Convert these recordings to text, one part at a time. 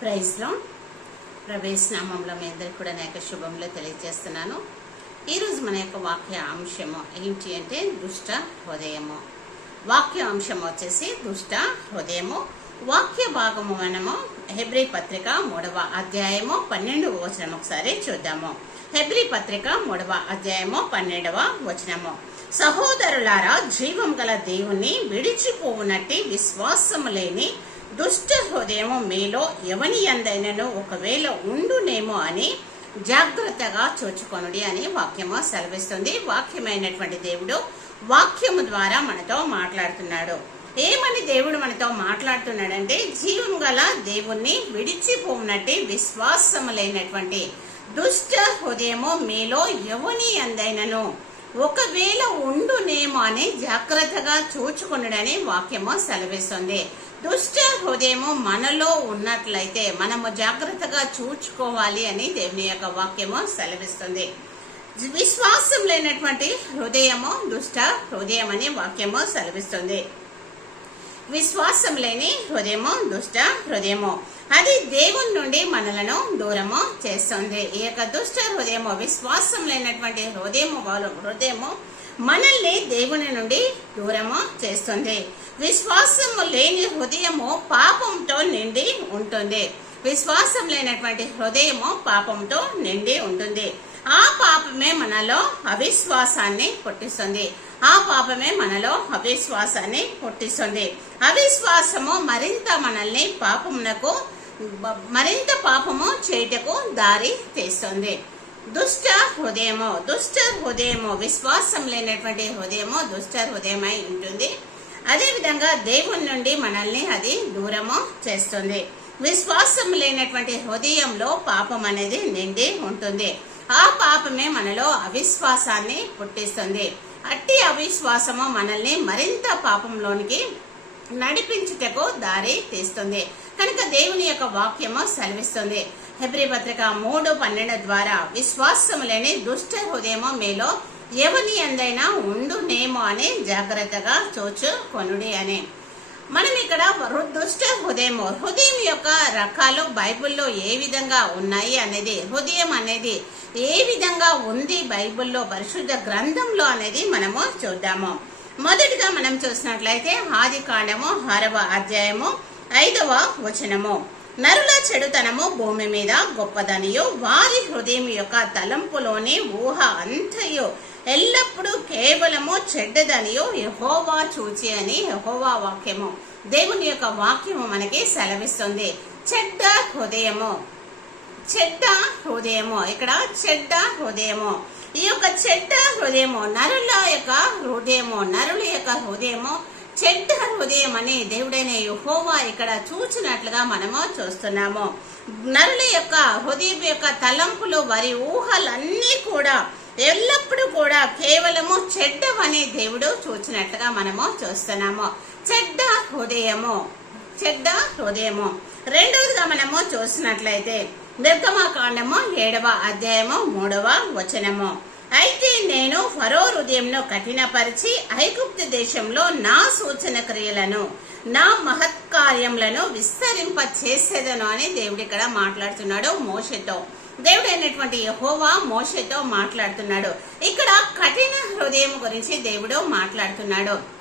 ప్రైజ్లో ప్రవేశనామంలో మీ అందరికి కూడా నా యొక్క శుభంలో తెలియజేస్తున్నాను ఈరోజు మన యొక్క వాక్య అంశము ఏంటి అంటే దుష్ట హృదయము. వాక్య అంశం వచ్చేసి దుష్ట హృదయము. వాక్య భాగము మనము హెబ్రి పత్రిక మూడవ అధ్యాయము పన్నెండవ వచనం ఒకసారి చూద్దాము. హెబ్రి పత్రిక మూడవ అధ్యాయము పన్నెండవ వచనము. సహోదరులారా జీవం గల దేవుణ్ణి విడిచిపోవునట్టి విశ్వాసము లేని దుష్ట హృదయము మీలో ఎవని ఎందైనను ఒకవేళ ఉండునేమో అని జాగ్రత్తగా చూచుకొనుడి అని వాక్యము సెలవిస్తుంది. వాక్యమైనటువంటి దేవుడు వాక్యము ద్వారా మనతో మాట్లాడుతున్నాడు. ఏమని దేవుడు మనతో మాట్లాడుతున్నాడంటే జీవం గల దేవుణ్ణి విడిచిపోనట్టి విశ్వాసము లేనటువంటి దుష్ట హృదయము మీలో ఎవని అందైనను ఒకవేళ ఉండునేమో అని జాగ్రత్తగా చూచుకున్నాడని వాక్యము సెలవిస్తుంది. దుష్ట హృదయము మనలో ఉన్నట్లయితే మనము జాగ్రత్తగా చూచుకోవాలి అని దేవుని యొక్క వాక్యము సెలవిస్తుంది. విశ్వాసం లేనటువంటి హృదయము దుష్ట హృదయం అని వాక్యము సెలవిస్తుంది. విశ్వాసం లేని హృదయము దుష్ట హృదయము. అది దేవుని నుండి మనలను దూరము చేస్తుంది. ఈ యొక్క దుష్ట హృదయము విశ్వాసం లేనటువంటి హృదయము వాళ్ళు హృదయము మనల్ని దేవుని నుండి దూరము చేస్తుంది. విశ్వాసము లేని హృదయము పాపంతో నిండి ఉంటుంది. విశ్వాసం లేనటువంటి హృదయము పాపంతో నిండి ఉంటుంది. ఆ పాపమే మనలో అవిశ్వాసాన్ని పుట్టిస్తుంది. ఆ పాపమే మనలో అవిశ్వాసాన్ని పుట్టిస్తుంది. అవిశ్వాసము మరింత మనల్ని పాపమునకు మరింత పాపము చేయుటకు దారి తీస్తుంది. దుష్ట హృదయము దుష్ట హృదయము విశ్వాసం లేనటువంటి హృదయము దుష్ట హృదయమై ఉంటుంది. అదేవిధంగా దేవుని నుండి మనల్ని అది దూరము చేస్తుంది. విశ్వాసం లేనటువంటి హృదయంలో పాపం అనేది నిండి ఉంటుంది. ఆ పాపమే మనలో అవిశ్వాసాన్ని పుట్టిస్తుంది. అట్టి అవిశ్వాసము మనల్ని మరింత పాపంలోనికి నడిపించుటకు దారి తీస్తుంది. కనుక దేవుని యొక్క వాక్యము సెలవిస్తుంది. హెబ్రి పత్రిక మూడు పన్నెండు ద్వారా విశ్వాసము లేని దుష్ట హృదయము మీలో ఎవని ఎందైనా ఉండునేమో అని జాగ్రత్తగా చూచు కొనుడి అని. మనం ఇక్కడ దుష్ట హృదయము హృదయం యొక్క రకాలు బైబిల్లో ఏ విధంగా ఉన్నాయి అనేది హృదయం అనేది ఏ విధంగా ఉంది బైబిల్లో పరిశుద్ధ గ్రంథంలో అనేది మనము చూద్దాము. మొదటిగా మనం చూసినట్లయితే ఆది కాండము ఆరవ అధ్యాయము ఐదవ వచనము. నరుల చెడుతనము భూమి మీద గొప్పదనియో వారి హృదయం యొక్క తలంపులోని ఊహ అంతయు ఎల్లప్పుడూ కేవలము చెడ్డదనియో యహోవా చూచి అని యహోవా వాక్యము. దేవుని యొక్క వాక్యము మనకి సెలవిస్తుంది. చెడ్డ హృదయము. చెడ్డ హృదయము. ఇక్కడ చెడ్డ హృదయము. ఈ యొక్క చెడ్డ హృదయము నరుల యొక్క హృదయము నరుల యొక్క హృదయము చెడ్డ హృదయం అని దేవుడైన యహోవా ఇక్కడ చూచినట్లుగా మనము చూస్తున్నాము. నరుల యొక్క హృదయం యొక్క తలంపులు వారి ఊహలన్నీ కూడా ఎల్లప్పుడూ కూడా కేవలము చెడ్డవని దేవుడు చూచినట్లుగా మనము చూస్తున్నాము. చెడ్డ హృదయము చెడ్డ హృదయము. రెండవదిగా మనము చూసినట్లయితే నిర్గమాకాండము ఏడవ అధ్యాయము మూడవ వచనము. అయితే నేను ఫరో హృదయంను కఠినపరిచి ఐగుప్తు దేశంలో నా సూచన క్రియలను నా మహత్కార్యములను విస్తరింప చేసేదను అని దేవుడు ఇక్కడ మాట్లాడుతున్నాడు మోషతో. దేవుడైనటువంటి యహోవా మోషతో మాట్లాడుతున్నాడు. ఇక్కడ కఠిన హృదయం గురించి దేవుడు మాట్లాడుతున్నాడు.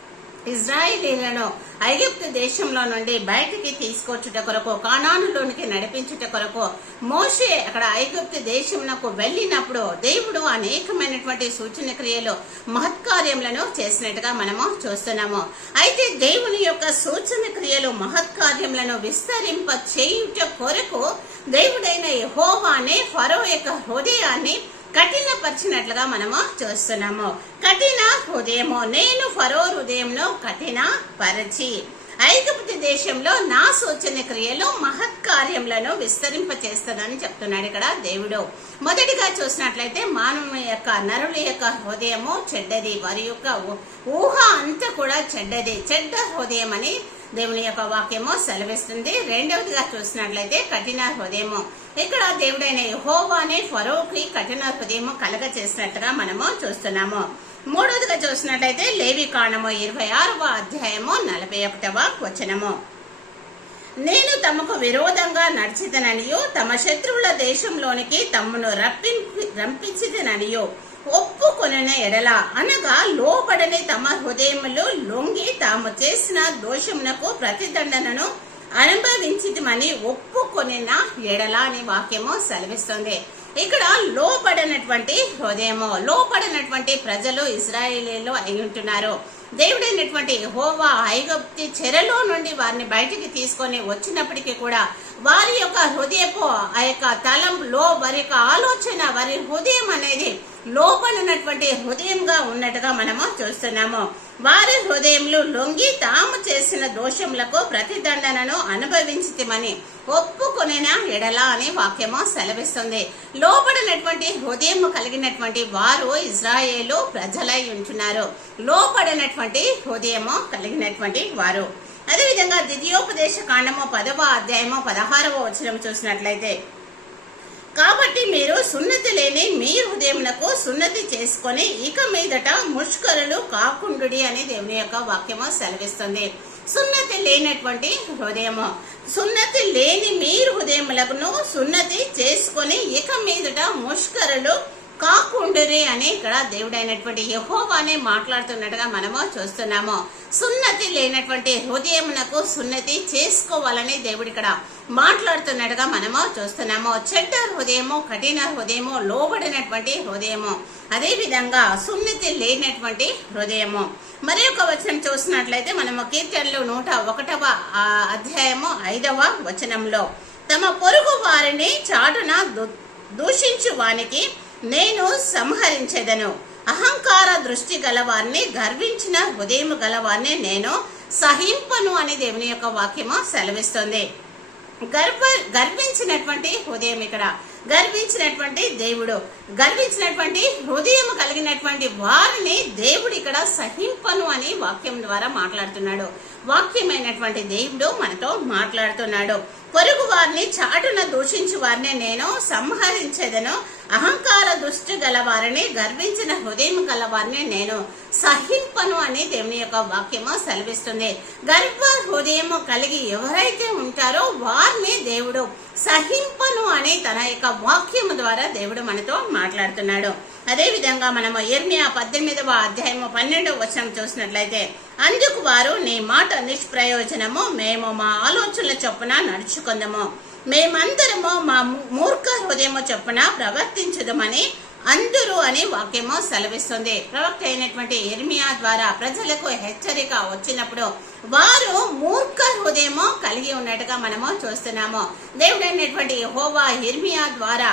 ఇజ్రాయిలీలను ఐగుప్తు దేశంలో నుండి బయటికి తీసుకొచ్చుట కొరకు కానానులోనికి నడిపించుట కొరకు మోషే అక్కడ ఐగుప్తు దేశమునకు వెళ్ళినప్పుడు దేవుడు అనేకమైనటువంటి సూచన క్రియలు మహత్కార్యములను చేసినట్టుగా మనము చూస్తున్నాము. అయితే దేవుని యొక్క సూచన క్రియలు మహత్కార్యములను విస్తరింప చేయుట కొరకు దేవుడైన హోవానే ఫరో యొక్క హృదయాన్ని కఠినపరిచినట్లుగా మనము చూస్తున్నాము. కఠిన హృదయము నేను ఫరో హృదయంను కఠిన పరచి. ఐగుప్తి దేశంలో నా సూచన క్రియలు మహత్కార్యములను విస్తరింప చేస్తానని చెప్తున్నాడు ఇక్కడ దేవుడు. మొదటిగా చూసినట్లయితే మానవుని యొక్క నరుల యొక్క హృదయము చెడ్డది వారి యొక్క ఊ- ఊహ అంతా కూడా చెడ్డది. చెడ్డ హృదయం అని దేవుని యొక్క వాక్యము సెలవిస్తుంది. రెండవదిగా చూసినట్లయితే కఠిన హృదయము. ఇక్కడ దేవుడైన యహోవానే ఫరోకి కఠిన హృదయము కలగ చేసినట్టుగా మనము చూస్తున్నాము. మూడోదిగా చూసినట్లయితే లేవి కాణము ఇరవై ఆరవ అధ్యాయము నలభై ఒకటవ వచనము. నేను తమకు విరోధంగా నడిచిదననియో తమ శత్రువుల దేశంలోనికి తమను రప్పి రంపించిదననియో ఒప్పుకొనిన ఎడల అనగా లోబడని తమ హృదయములు లొంగి తాము చేసిన దోషమునకు ప్రతిదండనను అనుభవించిమని ఒప్పుకొనిన ఎడల అనే వాక్యము సెలవిస్తుంది. ఇక్కడ లోపడినటువంటి హృదయము లోపడినటువంటి ప్రజలు ఇజ్రాయేలీలు అయి ఉంటున్నారు. దేవుడైనటువంటి హోవా ఐగుప్తి చెరలో నుండి వారిని బయటికి తీసుకొని వచ్చినప్పటికీ కూడా వారి యొక్క హృదయపు ఆ యొక్క తలంలో వారి యొక్క ఆలోచన వారి హృదయం అనేది లోపడినటువంటి హృదయంగా ఉన్నట్టుగా మనము చూస్తున్నాము. వారి హృదయంలో లొంగి తాము చేసిన దోషములకు ప్రతిదండనను అనుభవించితిమని ఒప్పుకొనిన ఎడల అని వాక్యము సెలవిస్తుంది. లోపడినటువంటి హృదయం కలిగినటువంటి వారు ఇజ్రాయేలు ప్రజలై ఉంటున్నారు లోపడినటువంటి హృదయము కలిగినటువంటి వారు. అదేవిధంగా ద్వితీయోపదేశ కాండము పదవ అధ్యాయము పదహారవ వచనం చూసినట్లయితే కాబట్టి మీరు సున్నతి లేని మీ హృదయమునకు సున్నతి చేసుకొని ఇక మీదట ముష్కరులు కాకుండుడి అని దేవుని యొక్క వాక్యము సెలవిస్తుంది. సున్నతి లేనటువంటి హృదయము. సున్నతి లేని మీ హృదయములను సున్నతి చేసుకొని ఇక మీదట ముష్కరులు కాకుండురి అని ఇక్కడ దేవుడైనటువంటి యహోవానే మాట్లాడుతున్నట్టుగా మనము చూస్తున్నాము. సున్నతి లేనటువంటి హృదయమునకు సున్నతి చేసుకోవాలని దేవుడు ఇక్కడ మాట్లాడుతున్నట్టుగా మనము చూస్తున్నాము. చెడ్డ హృదయము కఠిన హృదయము లోబడినటువంటి హృదయము. అదేవిధంగా సున్నతి లేనటువంటి హృదయము. మరి ఒక వచనం చూసినట్లయితే మనము కీర్తనలు నూట ఒకటవ అధ్యాయము ఐదవ వచనంలో తమ పొరుగు వారిని చాటున దు- దూషించు వానికి నేను సంహరించెదను. అహంకార దృష్టి గలవారిని గర్వించిన హృదయం గలవారిని నేను సహింపను అని దేవుని యొక్క వాక్యము సెలవిస్తుంది. గర్వ గర్వించినటువంటి హృదయం ఇక్కడ. గర్వించినటువంటి దేవుడు. గర్వించినటువంటి హృదయం కలిగినటువంటి వారిని దేవుడు ఇక్కడ సహింపను అని వాక్యం ద్వారా మాట్లాడుతున్నాడు. వాక్యమైనటువంటి దేవుడు మనతో మాట్లాడుతున్నాడు. పొరుగు వారిని చాటున దూషించు వారిని నేను సంహరించేదను. అహంకార దృష్టి గలవారిని గర్వించిన హృదయం గలవారిని నేను సహింపను అని దేవుని యొక్క వాక్యము సెలవిస్తుంది. గర్వ హృదయము కలిగి ఎవరైతే ఉంటారో వారిని దేవుడు సహింపను అని తన యొక్క వాక్యము ద్వారా దేవుడు మనతో మాట్లాడుతున్నాడు. అదేవిధంగా మనము ఎర్మియా పద్దెనిమిదవ అధ్యాయము పన్నెండవ వచనం చూసినట్లయితే అందుకు వారు నీ మాట నిష్ప్రయోజనము మేము మా ఆలోచనల చొప్పున తెలుసుకుందాము. మేమందరము మా మూర్ఖ హృదయము చొప్పున ప్రవర్తించుదమని అందరూ అని వాక్యము సెలవిస్తుంది. ప్రవక్త అయినటువంటి ఇర్మియా ద్వారా ప్రజలకు హెచ్చరిక వచ్చినప్పుడు వారు మూర్ఖ హృదయము కలిగి ఉన్నట్టుగా మనము చూస్తున్నాము. దేవుడైనటువంటి హోవా ఇర్మియా ద్వారా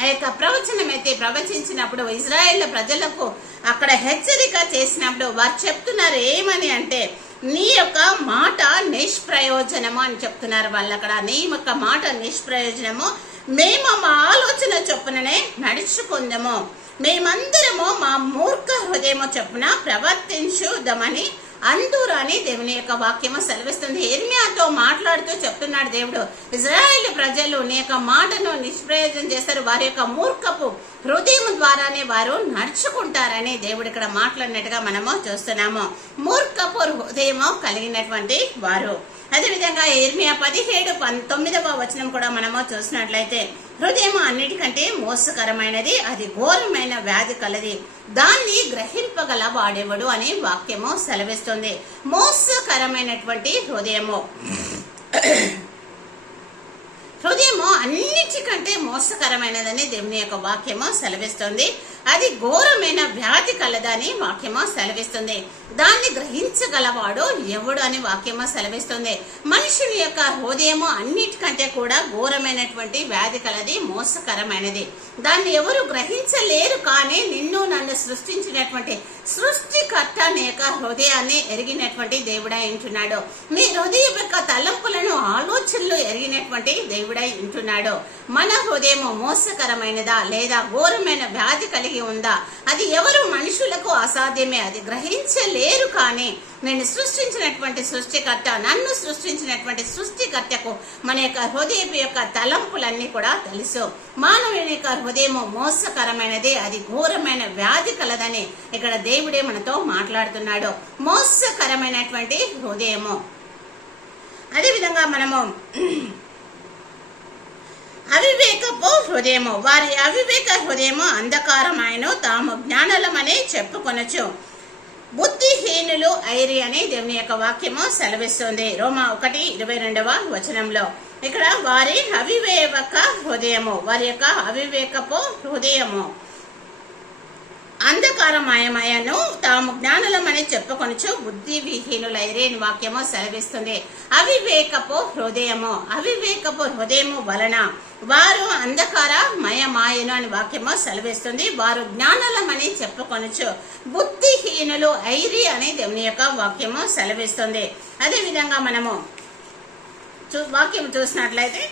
ఆ యొక్క ప్రవచనం అయితే ప్రవచించినప్పుడు ఇజ్రాయెల్ ప్రజలకు అక్కడ హెచ్చరిక చేసినప్పుడు వారు చెప్తున్నారు ఏమని అంటే నీ యొక్క మాట నిష్ప్రయోజనము అని చెప్తున్నారు వాళ్ళు అక్కడ నీ యొక్క మాట నిష్ప్రయోజనము. మేము మా ఆలోచన చొప్పుననే నడుచుకుందాము. మేమందరము మా మూర్ఖ హృదయము చొప్పున ప్రవర్తించుదామని అందరూ అని దేవుని యొక్క వాక్యము సెలవిస్తుంది. ఎర్మియాతో మాట్లాడుతూ చెప్తున్నాడు దేవుడు. ఇజ్రాయేల్ ప్రజలు నీ యొక్క మాటను నిష్ప్రయోజనం చేస్తారు. వారి యొక్క మూర్ఖపు హృదయం ద్వారానే వారు నడుచుకుంటారని దేవుడు ఇక్కడ మాట్లాడినట్టుగా మనము చూస్తున్నాము. మూర్ఖపు హృదయము కలిగినటువంటి వారు. అదేవిధంగా ఎర్మియా పదిహేడు పంతొమ్మిదవ వచనం కూడా మనము చూసినట్లయితే హృదయం అన్నిటికంటే మోసకరమైనది అది ఘోరమైన వ్యాధి కలది. దాన్ని గ్రహింపగల వాడేవాడు అనే వాక్యము సెలవిస్తుంది. మోసకరమైనటువంటి హృదయము. హృదయము అన్నిటికంటే మోసకరమైనదని దేవుని యొక్క వాక్యము సెలవిస్తుంది. అది ఘోరమైన వ్యాధి కలదని వాక్యము సెలవిస్తుంది. దాన్ని గ్రహించగలవాడు ఎవడు అని వాక్యము సెలవిస్తుంది. మనుషుని యొక్క హృదయము అన్నిటికంటే కూడా ఘోరమైనటువంటి వ్యాధి కలది మోసకరమైనది. దాన్ని ఎవరు గ్రహించలేరు కానీ నిన్ను నన్ను సృష్టించినటువంటి సృష్టికర్త నీ యొక్క హృదయాన్ని ఎరిగినటువంటి దేవుడై ఉంటున్నాడు. నీ హృదయం యొక్క తలంపులను ఆలోచనలు ఎరిగినటువంటి దేవుడై ఉంటున్నాడు. మన హృదయము మోసకరమైనదా లేదా ఘోరమైన వ్యాధి కలిగి ఉందా? అది ఎవరు మనుషులకు అసాధ్యమే. అది గ్రహించలేరు కానీ నేను సృష్టించినటువంటి సృష్టికర్త నన్ను సృష్టించినటువంటి సృష్టికర్తకు మన యొక్క హృదయపు యొక్క తలంపులన్నీ కూడా తెలుసు. మానవుని యొక్క హృదయము మోసకరమైనది అది ఘోరమైన వ్యాధి కలదని ఇక్కడ దేవుడే మనతో మాట్లాడుతున్నాడు. మోసకరమైనటువంటి హృదయము. అదేవిధంగా మనము అవివేకపు హృదయము వారి అవివేక హృదయము అంధకారమాయను తాము జ్ఞానలమని చెప్పుకొనచ్చు. బుద్ధిహీనులు ఐరి అని దేవుని యొక్క వాక్యము సెలవిస్తుంది. రోమా ఒకటి ఇరవై రెండవ వచనంలో. ఇక్కడ వారి అవివేక హృదయము వారి యొక్క అవివేకపు హృదయము అంధకారమయమయను తాము జ్ఞానులమని చెప్పుకొనుచు బుద్ధి విహీనులైరేని వాక్యము సెలవిస్తుంది. అవివేకపు హృదయము అవివేకపు హృదయము వలన వారు అంధకార మయమాయను అని వాక్యము సెలవిస్తుంది. వారు జ్ఞానులమని చెప్పుకొనచ్చు బుద్ధిహీనులు ఐరి అని దేవుని యొక్క వాక్యము సెలవిస్తుంది. అదేవిధంగా మనము చూ వాక్యం చూసినట్లయితే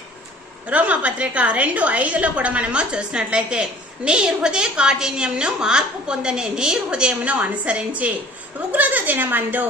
రోమా పత్రిక రెండు ఐదులో కూడా మనము చూసినట్లయితే నీ హృదయ కాఠిన్యంను మార్పు పొందని నీ హృదయమును అనుసరించి ఉగ్రత దినమందు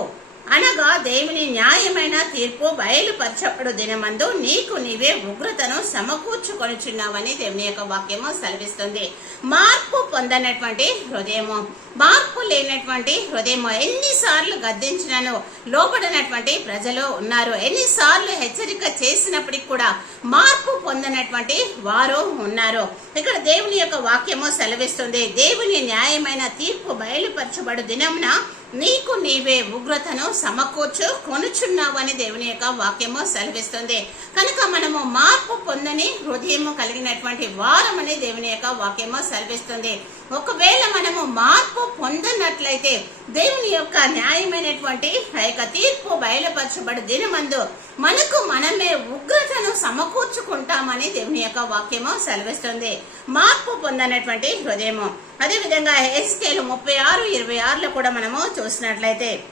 అనగా దేవుని న్యాయమైన తీర్పు బయలుపరచప్పుడు దినమందు నీకు నీవే ఉగ్రతను సమకూర్చుకొనిచున్నావని దేవుని యొక్క వాక్యము సెలవిస్తుంది. మార్పు పొందనటువంటి హృదయము. మార్పు లేనటువంటి హృదయము ఎన్నిసార్లు గద్దించినను లోపడినటువంటి ప్రజలు ఉన్నారు. ఎన్నిసార్లు హెచ్చరిక చేసినప్పటికి కూడా మార్పు పొందనటువంటి వారు ఉన్నారు. ఇక్కడ దేవుని యొక్క వాక్యము సెలవిస్తుంది. దేవుని న్యాయమైన తీర్పు బయలుపరచబడు దినమున నీకు నీవే ఉగ్రతను సమకూర్చు కొనుచున్నావు అని దేవుని యొక్క వాక్యము సెలవిస్తుంది. కనుక మనము మార్పు పొందని హృదయము కలిగినటువంటి వారమని దేవుని యొక్క వాక్యము సెలవిస్తుంది. ఒకవేళ మనము మార్పు పొందనట్లయితే దేవుని యొక్క న్యాయమైనటువంటి యొక్క తీర్పు బయలుపరచబడి దినమందు మనకు మనమే ఉగ్రతను సమకూర్చుకుంటామని దేవుని యొక్క వాక్యము సెలవిస్తుంది. మార్పు పొందనటువంటి హృదయము. అదే విధంగా ఎస్కేలు ముప్పై ఆరు ఇరవై ఆరులో కూడా మనము చూసినట్లయితే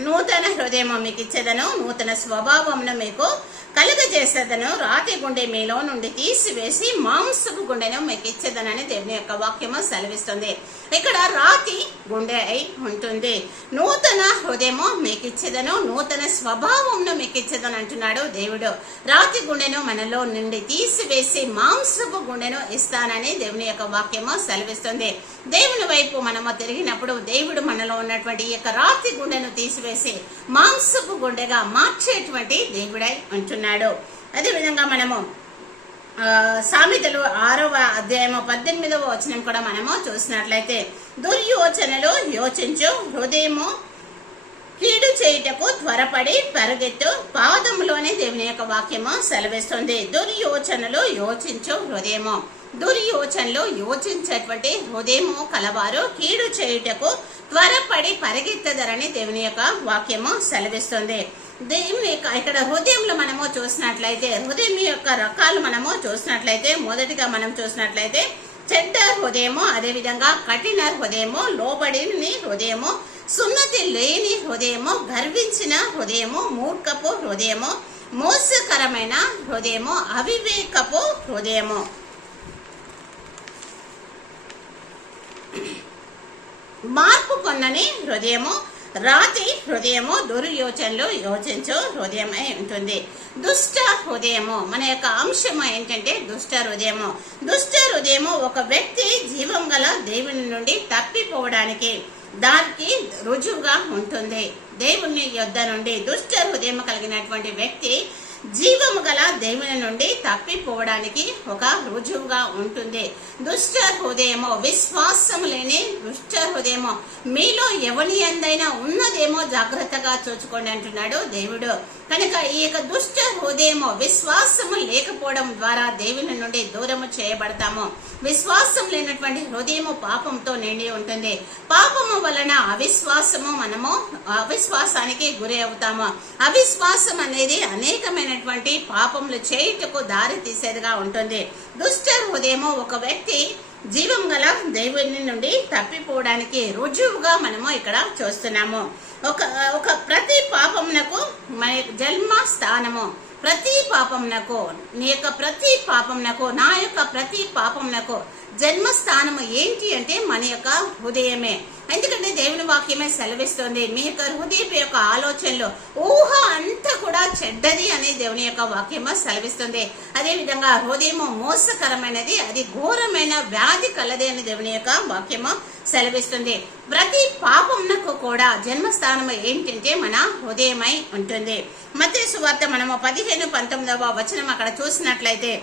నూతన హృదయము మీకు ఇచ్చేదను నూతన స్వభావమును మీకు కలుగజేసేదను. రాతి గుండె మీలో నుండి తీసివేసి మాంసపు గుండెను మీకు ఇచ్చేదనని దేవుని యొక్క వాక్యము సెలవిస్తుంది. ఇక్కడ రాతి గుండె అయి ఉంటుంది. నూతన హృదయము మీకు ఇచ్చేదను నూతన స్వభావంను మీకు ఇచ్చేదని అంటున్నాడు దేవుడు. రాతి గుండెను మనలో నుండి తీసివేసి మాంసపు గుండెను ఇస్తానని దేవుని యొక్క వాక్యము సెలవిస్తుంది. దేవుని వైపు మనము తిరిగినప్పుడు దేవుడు మనలో ఉన్నటువంటి ఈ యొక్క రాతి గుండెను తీసివేసి మాంసపు గుండెగా మార్చేటువంటి దేవుడై ఉంటున్నాడు అదేవిధంగా మనము సామెతలు ఆరవ అధ్యాయము పద్దెనిమిదవ వచనం కూడా మనము చూసినట్లయితే దుర్యోచనలు యోచించు హృదయము కీడు చేయుటకు త్వరపడి పరుగెత్తు పాదంలోనే దేవుని యొక్క వాక్యము సెలవిస్తుంది. దుర్యోచనలు యోచించు హృదయము. దుర్యోచనలు యోచించేటువంటి హృదయము కలవారు కీడు చేయుటకు త్వరపడి పరిగెత్తదరని దేవుని యొక్క వాక్యము సెలవిస్తుంది. దేవుని యొక్క ఇక్కడ హృదయంలో మనము చూసినట్లయితే హృదయం యొక్క రకాలు మనము చూసినట్లయితే మొదటిగా మనం చూసినట్లయితే చెడ్డ హృదయము అదేవిధంగా కఠిన హృదయము లోబడిని హృదయము సున్నతి లేని హృదయము గర్వించిన హృదయము మూర్ఖపు హృదయము మోసకరమైన హృదయము అవివేకపు హృదయము. మార్పు పొందని హృదయము రాతి హృదయము దుర్యోచనలు యోచించు హృదయమై ఉంటుంది. దుష్ట హృదయము మన యొక్క అంశము ఏంటంటే దుష్ట హృదయము. దుష్ట హృదయము ఒక వ్యక్తి జీవం గల దేవుని నుండి తప్పిపోవడానికి దానికి రుజువుగా ఉంటుంది. దేవుని యొద్ద నుండి దుష్ట హృదయం కలిగినటువంటి వ్యక్తి జీవము గల దేవుని నుండి తప్పిపోవడానికి ఒక రుజువుగా ఉంటుంది. దుష్ట హృదయము విశ్వాసము లేని దుష్ట హృదయము మీలో ఎవరి ఎందైనా ఉన్నదేమో జాగ్రత్తగా చూచుకోండి అంటున్నాడు దేవుడు. కనుక ఈ యొక్క దుష్ట హృదయము విశ్వాసము లేకపోవడం ద్వారా దేవుని నుండి దూరము చేయబడతాము. విశ్వాసం లేనటువంటి హృదయము పాపంతో నిండి ఉంటుంది. పాపము వలన అవిశ్వాసము మనము అవిశ్వాసానికి గురి అవుతాము. అవిశ్వాసం అనేది అనేకమైనటువంటి పాపములు చేయుటకు దారి తీసేదిగా ఉంటుంది. దుష్ట హృదయము ఒక వ్యక్తి జీవం గల దేవుని నుండి తప్పిపోవడానికి రుజువుగా మనము ఇక్కడ చూస్తున్నాము. ఒక ఒక ప్రతి పాపమునకు మన జన్మ స్థానము ప్రతి పాపమునకు నీ యొక్క ప్రతి పాపమునకు నా యొక్క ప్రతి పాపమునకు జన్మస్థానము ఏంటి అంటే మన యొక్క హృదయమే. ఎందుకంటే దేవుని వాక్యమే సెలవిస్తుంది. మీ యొక్క హృదయపు యొక్క ఆలోచనలు ఊహ అంతా కూడా చెడ్డది అనే దేవుని యొక్క వాక్యము సెలవిస్తుంది. అదేవిధంగా హృదయము మోసకరమైనది అది ఘోరమైన వ్యాధి కలది అని దేవుని యొక్క వాక్యము సెలవిస్తుంది. ప్రతి పాపమునకు కూడా జన్మస్థానం ఏంటంటే మన హృదయమై ఉంటుంది. మధ్య సువార్త మనము పదిహేను పంతొమ్మిదవ వచనం అక్కడ చూసినట్లయితే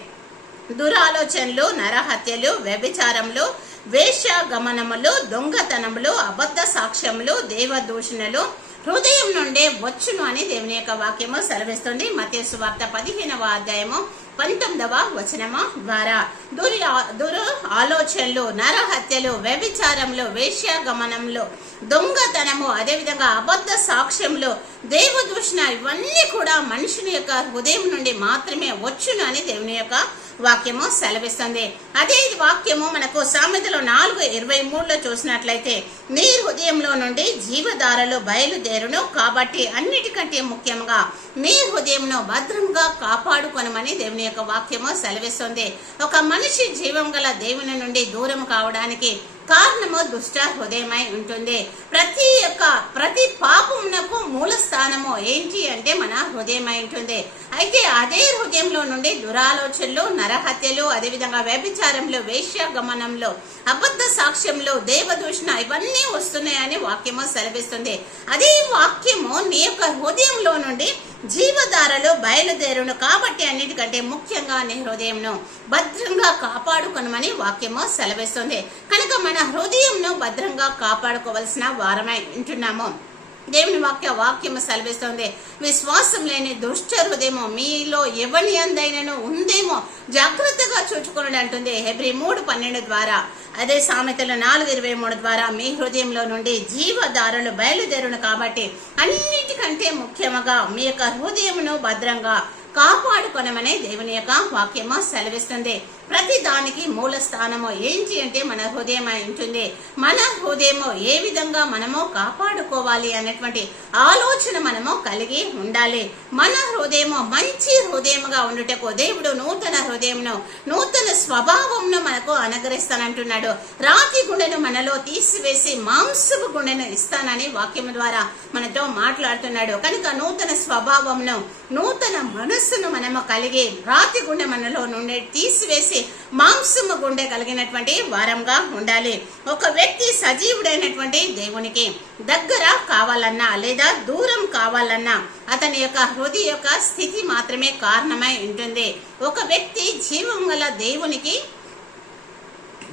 దురాలోచనలు నరహత్యలు వ్యభిచారములు వేశ్యాగమనములు దొంగతనములు అబద్ధ సాక్ష్యములు దేవదూషణలు హృదయం నుండే వచ్చును అని దేవుని యొక్క వాక్యము సెలవిస్తుంది. మతేసు వార్త పదిహేనవ అధ్యాయము పంతొమ్మిదవ వచనము ద్వారా. దురి దురు ఆలోచనలు నరహత్యలు వ్యభిచారములు వేశ్యాగమనములు దొంగతనము అదేవిధంగా అబద్ధ సాక్ష్యములు దేవదూషణ ఇవన్నీ కూడా మనుషుని యొక్క హృదయం నుండి మాత్రమే వచ్చును అని దేవుని యొక్క వాక్యము సెలవిస్తుంది. అదే వాక్యము మనకు సామెతలో నాలుగు ఇరవై మూడులో చూసినట్లయితే నీ హృదయంలో నుండి జీవధారలు బయలుదేరును కాబట్టి అన్నిటికంటే ముఖ్యంగా నీ హృదయంను భద్రంగా కాపాడుకొనమని దేవుని యొక్క వాక్యము సెలవిస్తుంది. ఒక మనిషి జీవం గల దేవుని నుండి దూరం కావడానికి కారణము దుష్ట హృదయమై ఉంటుంది. ప్రతి యొక్క ప్రతి పాపమునకు మూల స్థానము ఏంటి అంటే మన హృదయమై ఉంటుంది. అయితే అదే హృదయంలో నుండి దురాలోచనలు నరహత్యలు అదేవిధంగా వ్యభిచారంలో వేశ్యాగమనంలో అబద్ధ సాక్ష్యంలో దేవదూషణ ఇవన్నీ వస్తున్నాయని వాక్యము సెలవిస్తుంది. అదే వాక్యము నీ యొక్క హృదయంలో నుండి జీవధారలు బయలుదేరును కాబట్టి అన్నిటికంటే ముఖ్యంగా నీ హృదయంను భద్రంగా కాపాడుకొనమని వాక్యము సెలవిస్తుంది. కనుక మన హృదయంను భద్రంగా కాపాడుకోవలసిన వారమై ఉంటున్నాము. దేవుని వాక్య వాక్యము సెలవిస్తుంది. విశ్వాసం లేని దుష్ట హృదయము మీలో ఎవరి అందైనను ఉందేమో జాగ్రత్తగా చూచుకుని అంటుంది. హెబ్రి మూడు పన్నెండు ద్వారా. అదే సామెతలు నాలుగు ఇరవై మూడు ద్వారా మీ హృదయంలో నుండి జీవదారులు బయలుదేరును కాబట్టి అన్నిటికంటే ముఖ్యముగా మీ యొక్క హృదయమును భద్రంగా కాపాడుకొనమని దేవుని యొక్క వాక్యము సెలవిస్తుంది. ప్రతి దానికి మూల స్థానము ఏంటి అంటే మన హృదయం అయి ఉంటుంది. మన హృదయము ఏ విధంగా మనము కాపాడుకోవాలి అనేటువంటి ఆలోచన మనము కలిగి ఉండాలి. మన హృదయము మంచి హృదయముగా ఉండుటకు దేవుడు నూతన హృదయంను నూతన స్వభావంను మనకు అనుగ్రహిస్తానంటున్నాడు. రాతి గుండెను మనలో తీసివేసి మాంసపు గుండెను ఇస్తానని వాక్యము ద్వారా మనతో మాట్లాడుతున్నాడు. కనుక నూతన స్వభావంను నూతన మనస్సును మనము కలిగి రాతి గుండె మనలో నుండి తీసివేసి మాంసము గుండె కలిగినటువంటి వారంగా ఉండాలి. ఒక వ్యక్తి సజీవుడైనటువంటి దేవునికి దగ్గర కావాలన్నా లేదా దూరం కావాలన్నా అతని యొక్క హృదయ యొక్క స్థితి మాత్రమే కారణమై ఉంటుంది. ఒక వ్యక్తి జీవం గల దేవునికి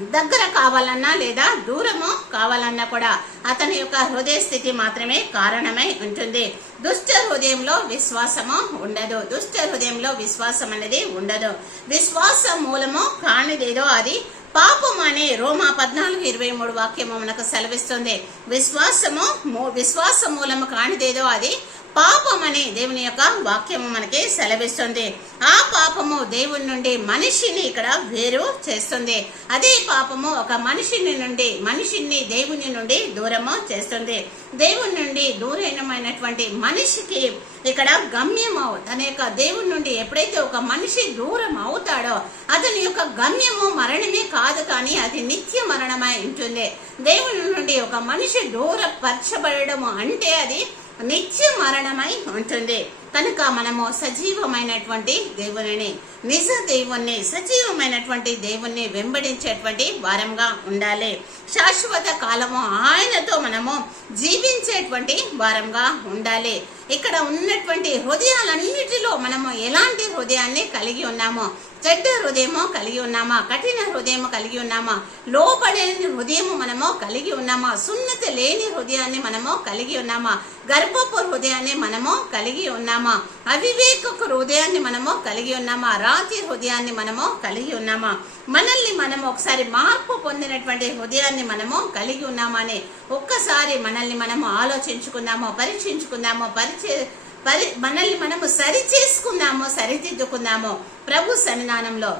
దగ్గర కావాలన్నా లేదా దూరము కావాలన్నా కూడా అతని యొక్క హృదయ స్థితి మాత్రమే కారణమై ఉంటుంది. దుష్ట హృదయంలో విశ్వాసము ఉండదు. దుష్ట హృదయంలో విశ్వాసం అనేది ఉండదు. విశ్వాస మూలము కానిదేదో అది పాపం అనే రోమా పద్నాలుగు ఇరవై మూడు వాక్యము మనకు సెలవిస్తుంది. విశ్వాసము మూ- విశ్వాస మూలము కానిదేదో అది పాపం అని దేవుని యొక్క వాక్యము మనకి సెలవిస్తుంది. ఆ పాపము దేవుని నుండి మనిషిని ఇక్కడ వేరు చేస్తుంది. అదే పాపము ఒక మనిషిని నుండి మనిషిని దేవుని నుండి దూరము చేస్తుంది. దేవుని నుండి దూరమైనటువంటి మనిషికి ఇక్కడ గమ్యము తన యొక్క దేవుని నుండి ఎప్పుడైతే ఒక మనిషి దూరం అవుతాడో అతని యొక్క గమ్యము మరణమే కాదు కానీ అది నిత్య మరణమై ఉంటుంది. దేవుని నుండి ఒక మనిషి దూరపరచబడము అంటే అది నిత్య మరణమై ఉంటుంది. కనుక మనము సజీవమైనటువంటి దేవుని నిజ దేవుణ్ణి సజీవమైనటువంటి దేవుణ్ణి వెంబడించేటువంటి వారంగా ఉండాలి. శాశ్వత కాలము ఆయనతో మనము జీవించేటువంటి వారంగా ఉండాలి. ఇక్కడ ఉన్నటువంటి హృదయాలన్నిటిలో మనము ఎలాంటి హృదయాన్ని కలిగి ఉన్నామో చెడ్డ హృదయము కలిగి ఉన్నామా? కఠిన హృదయము కలిగి ఉన్నామా? లోపడేని హృదయము మనము కలిగి ఉన్నామా? సున్నత లేని హృదయాన్ని మనము కలిగి ఉన్నామా? గర్భపు హృదయాన్ని మనము కలిగి ఉన్నామా? అవివేకపు హృదయాన్ని మనము కలిగి ఉన్నామా? రాతి హృదయాన్ని మనము కలిగి ఉన్నామా? మనల్ని మనము ఒకసారి మార్పు పొందినటువంటి హృదయాన్ని మనము కలిగి ఉన్నామా అని ఒక్కసారి మనల్ని మనము ఆలోచించుకుందామో పరీక్షించుకుందామో పరిచే పరి మనల్ని మనము సరి చేసుకుందామో సరిదిద్దుకుందామో ప్రభు సన్నిధానంలో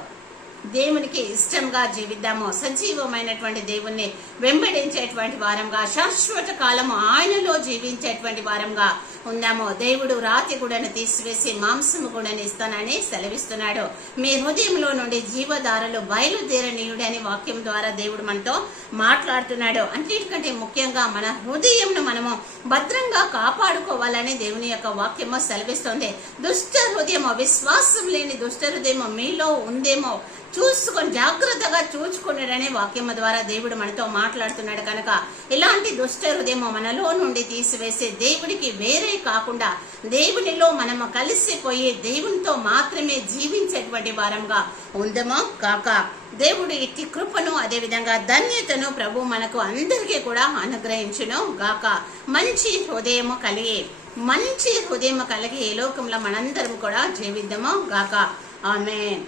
దేవునికి ఇష్టంగా జీవిద్దాము. సజీవమైనటువంటి దేవుణ్ణి వెంబడించేటువంటి వారంగా శాశ్వత కాలము ఆయనలో జీవించేటువంటి వారంగా ఉందాము దేవుడు రాతి గుడను తీసివేసి మాంసము గుడని ఇస్తానని సెలవిస్తున్నాడు. మీ హృదయంలో నుండి జీవధారలు బయలుదేరనీయుడని వాక్యం ద్వారా దేవుడు మనతో మాట్లాడుతున్నాడు. అన్నిటికంటే ముఖ్యంగా మన హృదయంను మనము భద్రంగా కాపాడుకోవాలని దేవుని యొక్క వాక్యము సెలవిస్తుంది. దుష్ట హృదయము విశ్వాసం లేని దుష్ట హృదయము మీలో ఉందేమో చూసుకొని జాగ్రత్తగా చూసుకున్నాడనే వాక్యం ద్వారా దేవుడు మనతో మాట్లాడుతున్నాడు కనుక ఇలాంటి దుష్ట హృదయం మనలో నుండి తీసివేసి దేవుడికి వేరే కాకుండా దేవునిలో మనము కలిసిపోయి దేవునితో మాత్రమే జీవించేటువంటి వారంగా ఉందమో కాక దేవుడు ఇట్టి కృపను అదేవిధంగా ధన్యతను ప్రభు మనకు అందరికీ కూడా అనుగ్రహించును గాక. మంచి హృదయము కలిగి మంచి హృదయం కలిగి ఈ లోకంలో మనందరం కూడా జీవిద్దాము గాక. ఆమె